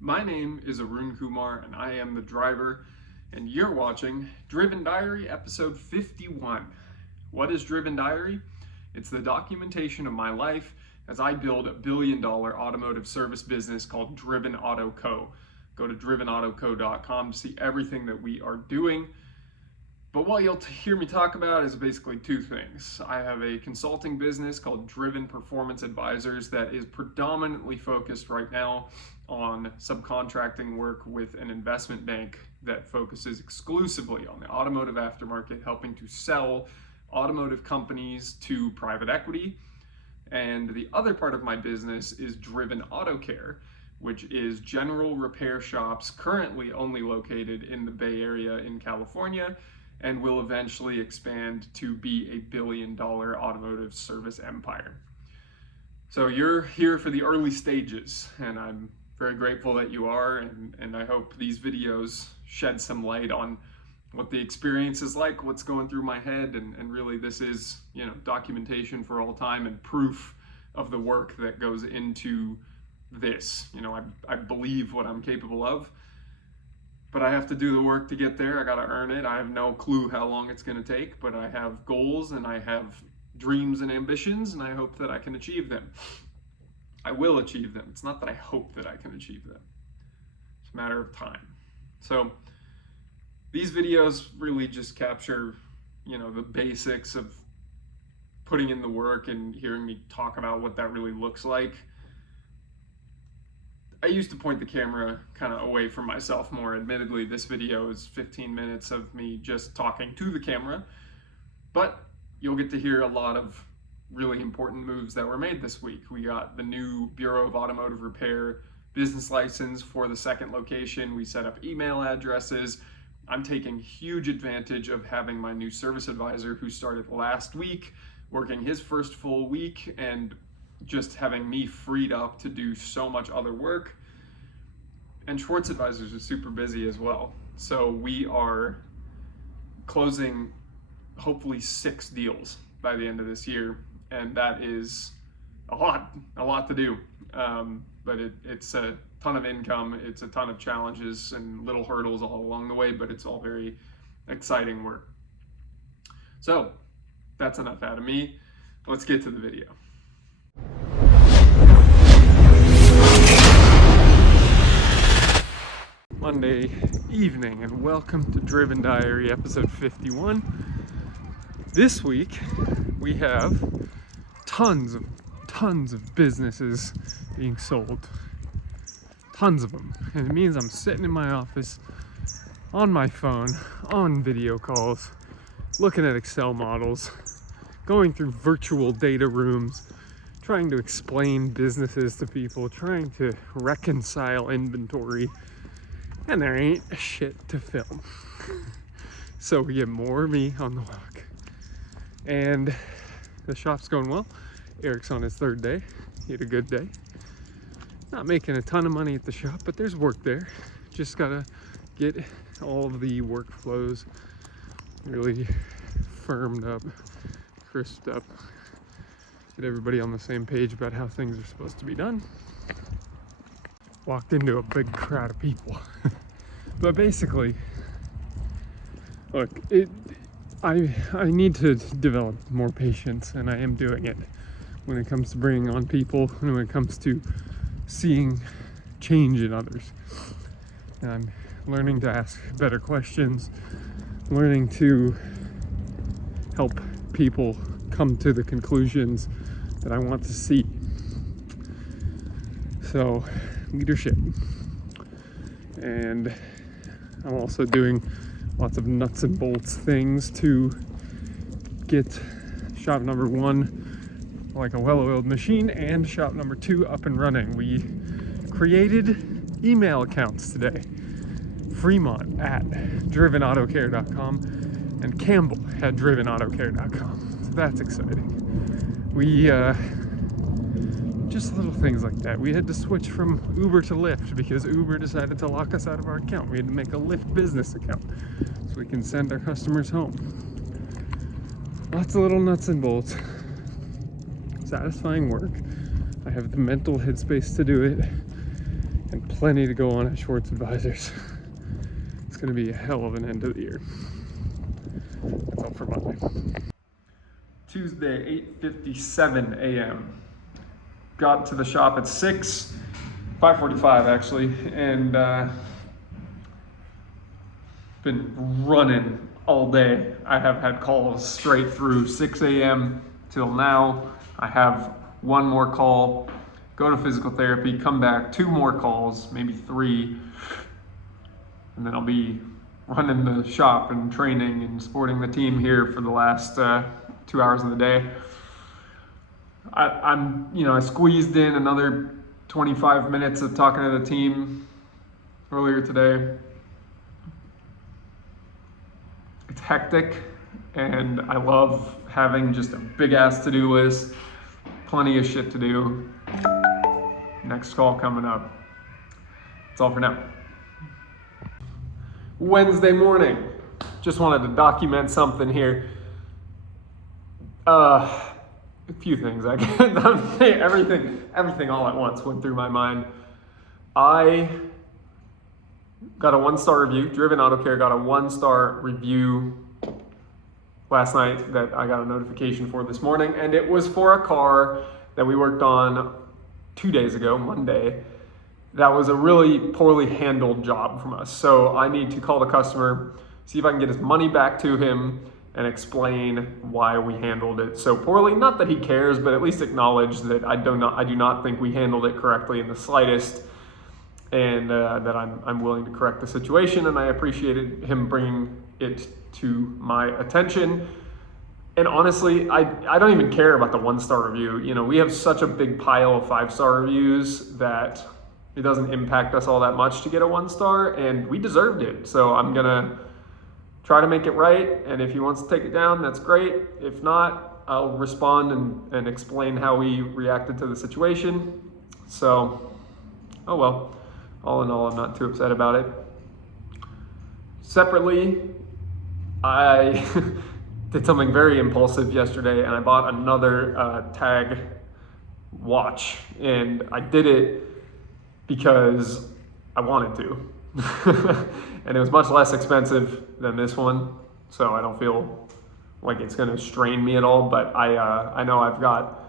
My name is Arun Kumar and I am the driver, and you're watching Driven Diary episode 51. What is Driven Diary? It's the documentation of my life as I build a billion-dollar automotive service business called Driven Auto Co. Go to drivenautoco.com to see everything that we are doing. But what you'll hear me talk about is basically two things. I have a consulting business called Driven Performance Advisors that is predominantly focused right now on subcontracting work with an investment bank that focuses exclusively on the automotive aftermarket, helping to sell automotive companies to private equity. And the other part of my business is Driven Auto Care, which is general repair shops currently only located in the Bay Area in California, and will eventually expand to be a billion-dollar automotive service empire. So you're here for the early stages, and I'm very grateful that you are, and I hope these videos shed some light on what the experience is like, what's going through my head, and really this is, documentation for all time and proof of the work that goes into this. I believe what I'm capable of, but I have to do the work to get there. I gotta earn it. I have no clue how long it's gonna take, but I have goals and I have dreams and ambitions, and I hope that I can achieve them. I will achieve them. It's not that I hope that I can achieve them. It's a matter of time. So these videos really just capture, the basics of putting in the work and hearing me talk about what that really looks like. I used to point the camera kind of away from myself more. Admittedly, this video is 15 minutes of me just talking to the camera, but you'll get to hear a lot of really important moves that were made this week. We got the new Bureau of Automotive Repair business license for the second location. We set up email addresses. I'm taking huge advantage of having my new service advisor who started last week, working his first full week, and just having me freed up to do so much other work. And Schwartz Advisors is super busy as well. So we are closing hopefully 6 deals by the end of this year. And that is a lot to do. But it's a ton of income, it's a ton of challenges and little hurdles all along the way, but it's all very exciting work. So that's enough out of me. Let's get to the video. Monday evening, and welcome to Driven Diary episode 51. This week we have tons of businesses being sold. Tons of them. And it means I'm sitting in my office on my phone, on video calls, looking at Excel models, going through virtual data rooms, trying to explain businesses to people, trying to reconcile inventory, and there ain't a shit to film. So we get more of me on the walk. And the shop's going well. Erik's on his 3rd day. He had a good day. Not making a ton of money at the shop, but there's work there. Just gotta get all of the workflows really firmed up, crisped up, get everybody on the same page about how things are supposed to be done. Walked into a big crowd of people. But basically, look, I need to develop more patience, and I am doing it when it comes to bringing on people and when it comes to seeing change in others. And I'm learning to ask better questions, learning to help people come to the conclusions that I want to see. So, leadership. And I'm also doing lots of nuts and bolts things to get shop number 1 like a well-oiled machine, and shop number 2 up and running. We created email accounts today. Fremont at drivenautocare.com and Campbell at drivenautocare.com. So that's exciting. We just little things like that. We had to switch from Uber to Lyft because Uber decided to lock us out of our account. We had to make a Lyft business account so we can send our customers home. Lots of little nuts and bolts. Satisfying work. I have the mental headspace to do it. and plenty to go on at Schwartz Advisors. It's going to be a hell of an end of the year. That's all for Monday. Tuesday, 8:57 a.m. Got to the shop at 5:45 actually, and been running all day. I have had calls straight through 6 a.m. till now. I have one more call, go to physical therapy, come back, 2 more calls, maybe 3, and then I'll be running the shop and training and supporting the team here for the last 2 hours of the day. I squeezed in another 25 minutes of talking to the team earlier today. It's hectic, and I love having just a big ass to-do list, plenty of shit to do. Next call coming up. That's all for now. Wednesday morning. Just wanted to document something here. A few things. I can't everything all at once went through my mind. I got a 1-star review. Driven Auto Care got a 1-star review last night that I got a notification for this morning, and it was for a car that we worked on 2 days ago, Monday. That was a really poorly handled job from us. So I need to call the customer, see if I can get his money back to him, and explain why we handled it so poorly. Not that he cares, but at least acknowledge that I do not think we handled it correctly in the slightest, and that I'm willing to correct the situation, and I appreciated him bringing it to my attention. And honestly, I don't even care about the 1-star review. You know, we have such a big pile of 5-star reviews that it doesn't impact us all that much to get a 1-star, and we deserved it. So I'm gonna try to make it right, and if he wants to take it down, that's great. If not, I'll respond and explain how we reacted to the situation. So, oh well. All in all, I'm not too upset about it. Separately, I did something very impulsive yesterday, and I bought another Tag watch, and I did it because I wanted to. And it was much less expensive than this one, so I don't feel like it's gonna strain me at all, but I know I've got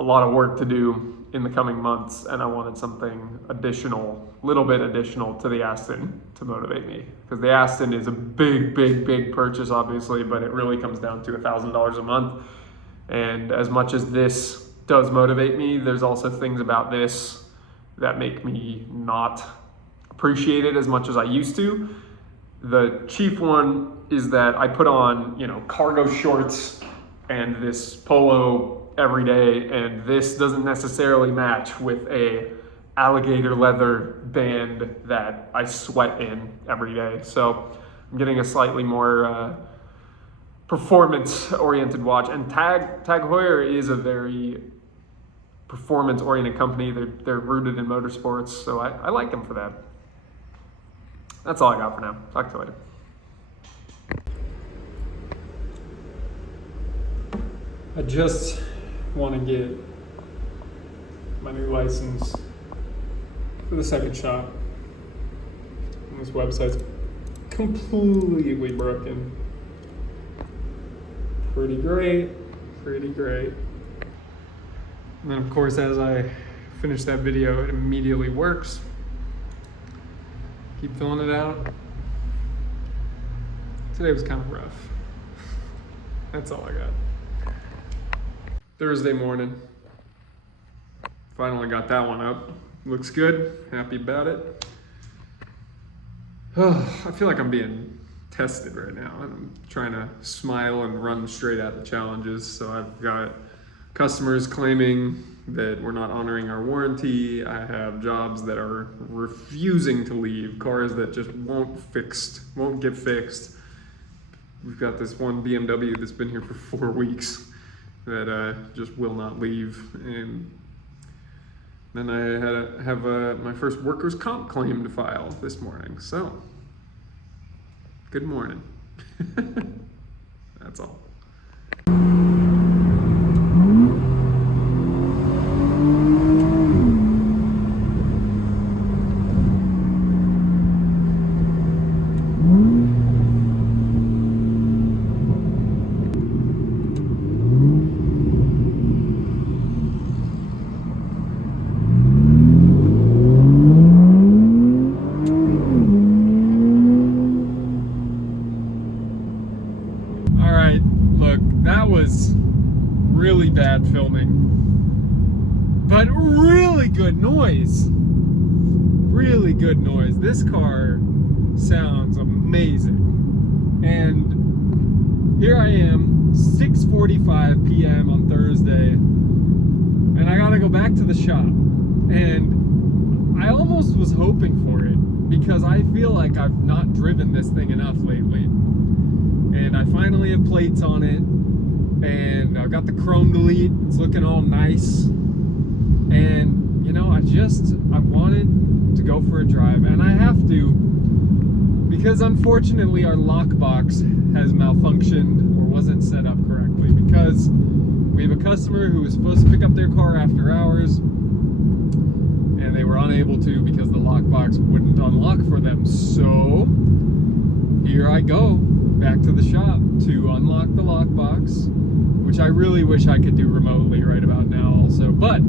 a lot of work to do in the coming months, and I wanted something additional, little bit additional to the Aston to motivate me. Because the Aston is a big purchase, obviously, but it really comes down to $1,000 a month. And as much as this does motivate me, there's also things about this that make me not appreciate it as much as I used to. The chief one is that I put on, cargo shorts and this polo every day, and this doesn't necessarily match with a alligator leather band that I sweat in every day. So I'm getting a slightly more performance-oriented watch, and Tag Heuer is a very performance-oriented company. They're rooted in motorsports, so I like them for that. That's all I got for now. Talk to you later. I just want to get my new license for the second shop. And this website's completely broken. Pretty great. And then of course, as I finish that video, it immediately works. Keep filling it out. Today was kind of rough. That's all I got. Thursday morning. Finally got that one up. Looks good. Happy about it. Oh, I feel like I'm being tested right now, and I'm trying to smile and run straight at the challenges. So I've got customers claiming that we're not honoring our warranty. I have jobs that are refusing to leave, cars that just won't get fixed. We've got this one BMW that's been here for 4 weeks that just will not leave. And then I have my first workers' comp claim to file this morning. So, good morning. That's all. good noise. Really good noise. This car sounds amazing. And here I am, 6:45 p.m. on Thursday, and I gotta go back to the shop. And I almost was hoping for it because I feel like I've not driven this thing enough lately. And I finally have plates on it, and I've got the chrome delete. It's looking all nice. And you know, I wanted to go for a drive, and I have to, because unfortunately our lockbox has malfunctioned or wasn't set up correctly, because we have a customer who was supposed to pick up their car after hours and they were unable to because the lockbox wouldn't unlock for them. So here I go back to the shop to unlock the lockbox, which I really wish I could do remotely right about now also, but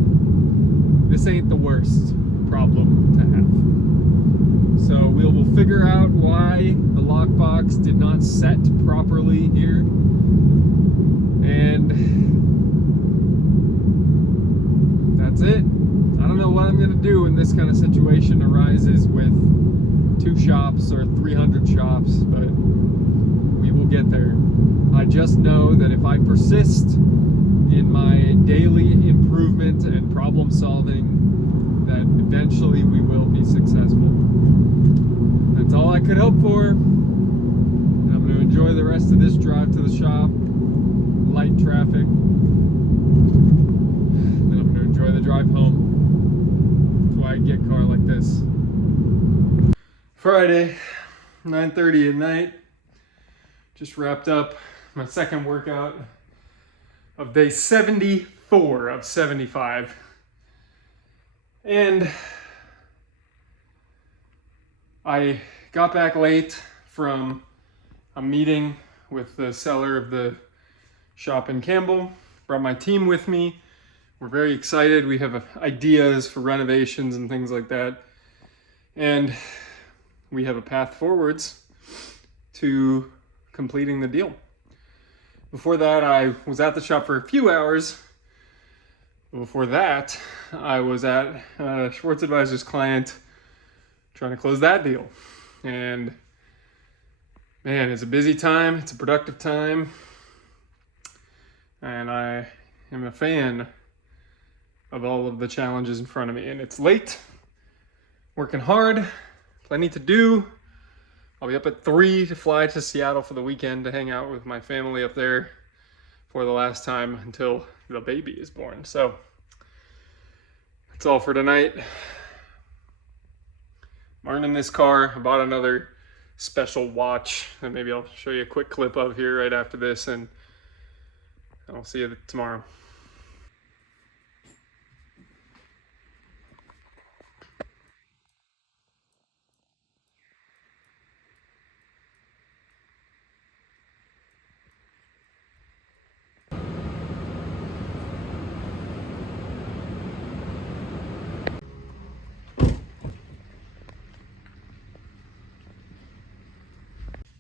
this ain't the worst problem to have. So we will figure out why the lockbox did not set properly here. And that's it. I don't know what I'm gonna do when this kind of situation arises with 2 shops or 300 shops, but we will get there. I just know that if I persist in my daily improvement and problem solving, that eventually we will be successful. That's all I could hope for. And I'm going to enjoy the rest of this drive to the shop, light traffic. Then I'm going to enjoy the drive home. That's why I get a car like this. Friday, 9:30 at night. Just wrapped up my second workout of day 74 of 75. And I got back late from a meeting with the seller of the shop in Campbell. Brought my team with me. We're very excited. We have ideas for renovations and things like that. And we have a path forwards to completing the deal. Before that, I was at the shop for a few hours. Before that, I was at Schwartz Advisor's client trying to close that deal. And man, it's a busy time. It's a productive time. And I am a fan of all of the challenges in front of me. And it's late, working hard, plenty to do. I'll be up at 3 to fly to Seattle for the weekend to hang out with my family up there for the last time until the baby is born. So that's all for tonight. I'm earning this car. I bought another special watch that maybe I'll show you a quick clip of here right after this, and I'll see you tomorrow.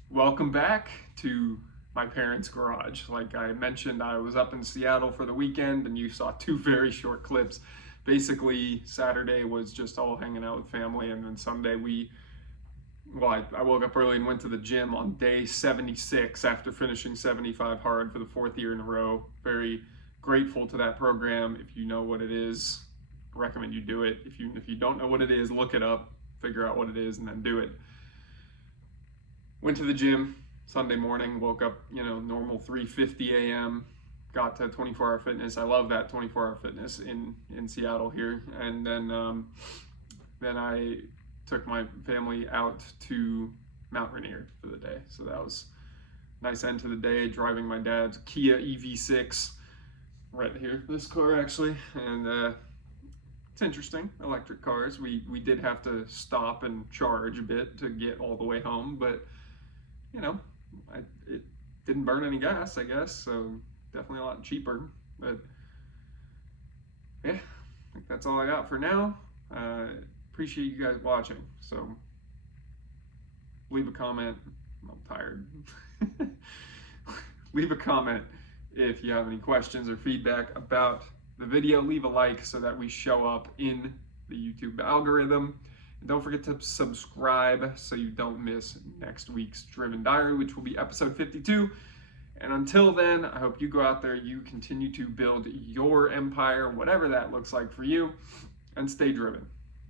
Welcome back to my parents' garage. Like I mentioned, I was up in Seattle for the weekend and you saw 2 very short clips. Basically, Saturday was just all hanging out with family, and then Sunday I woke up early and went to the gym on day 76 after finishing 75 hard for the 4th year in a row. Very grateful to that program. If you know what it is, I recommend you do it. If you don't know what it is, look it up, figure out what it is, and then do it. Went to the gym Sunday morning, woke up, normal 3:50 a.m., got to 24-hour fitness. I love that 24-hour fitness in Seattle here. And then I took my family out to Mount Rainier for the day. So that was a nice end to the day, driving my dad's Kia EV6 right here, this car actually. And it's interesting, electric cars. We did have to stop and charge a bit to get all the way home, but it didn't burn any gas, I guess, so definitely a lot cheaper. But yeah, I think that's all I got for now. Appreciate you guys watching, so leave a comment. I'm tired. Leave a comment if you have any questions or feedback about the video, leave a like so that we show up in the YouTube algorithm. And don't forget to subscribe so you don't miss next week's Driven Diary, which will be episode 52. And until then, I hope you go out there, you continue to build your empire, whatever that looks like for you, and stay driven.